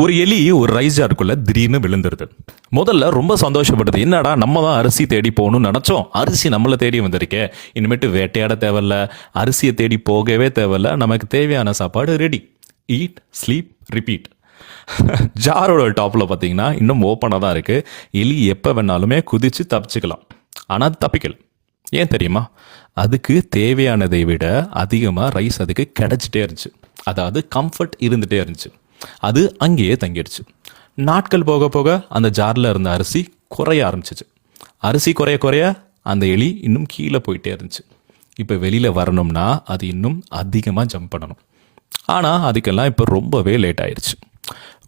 ஒரு எலி ஒரு ரைஸ் ஜாருக்குள்ள திடீர்னு விழுந்துருது. முதல்ல ரொம்ப சந்தோஷப்படுது. என்னடா நம்ம தான் அரிசி தேடி போகணும்னு நினச்சோம், அரிசி நம்மளை தேடி வந்திருக்கே, இனிமேட்டு வேட்டையாட தேவையில்ல, அரிசியை தேடி போகவே தேவையில்ல, நமக்கு தேவையான சாப்பாடு ரெடி. Eat, sleep, repeat. ஜாரோட டாப்பில் பார்த்தீங்கன்னா இன்னும் ஓப்பனாக தான் இருக்குது. எலி எப்போ வேணாலுமே குதித்து தப்பிச்சுக்கலாம். ஆனால் தப்பிக்கல. ஏன் தெரியுமா? அதுக்கு தேவையானதை விட அதிகமாக ரைஸ் அதுக்கு கிடச்சிட்டே இருந்துச்சு. அதாவது கம்ஃபர்ட் இருந்துகிட்டே இருந்துச்சு. அது அங்கேயே தங்கிடுச்சு. நாட்கள் போக போக அந்த ஜாரில் இருந்த அரிசி குறைய ஆரம்பிச்சிச்சு. அரிசி குறைய குறைய அந்த எலி இன்னும் கீழே போயிட்டே இருந்துச்சு. இப்போ வெளியில் வரணும்னா அது இன்னும் அதிகமாக ஜம்ப் பண்ணணும். ஆனால் அதுக்கெல்லாம் இப்போ ரொம்பவே லேட் ஆயிடுச்சு.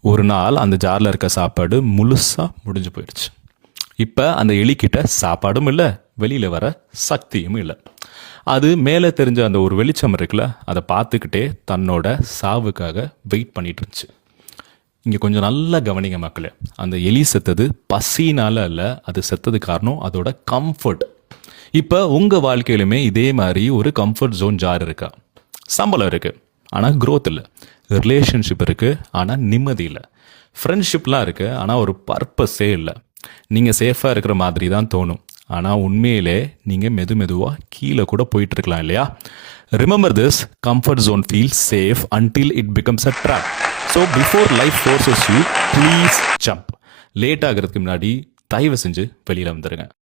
ஒரு நாள் அந்த ஜாரில் இருக்க சாப்பாடு முழுசாக முடிஞ்சு போயிடுச்சு. இப்போ அந்த எலிக்கிட்ட சாப்பாடும் இல்லை, வெளியில் வர சக்தியும் இல்லை. அது மேலே தெரிஞ்ச அந்த ஒரு வெளிச்சம் இருக்குல்ல, அதை பார்த்துக்கிட்டே தன்னோட சாவுக்காக வெயிட் பண்ணிட்டு இருந்துச்சு. இங்கே கொஞ்சம் நல்லா கவனிங்க மக்களே. அந்த எலி செத்தது பசினால இல்லை, அது செத்தது காரணம் அதோட கம்ஃபர்ட். இப்போ உங்கள் வாழ்க்கையிலுமே இதே மாதிரி ஒரு கம்ஃபர்ட் ஜோன் ஜார் இருக்கா? சம்பளம் இருக்குது ஆனால் க்ரோத் இல்லை, ரிலேஷன்ஷிப் இருக்குது ஆனால் நிம்மதி இல்லை, ஃப்ரெண்ட்ஷிப்லாம் இருக்குது ஆனால் ஒரு பர்பஸே இல்லை. நீங்கள் சேஃபாக இருக்கிற மாதிரி தான் தோணும், ஆனால் உண்மையிலே நீங்கள் மெதுவாக கீழே கூட போயிட்டுருக்கலாம் இல்லையா? Remember this, comfort zone feels safe until it becomes a trap. So before life forces you, please jump. Late ஆகிறதுக்கு முன்னாடி தயவு செஞ்சு வெளியில் வந்துடுங்க.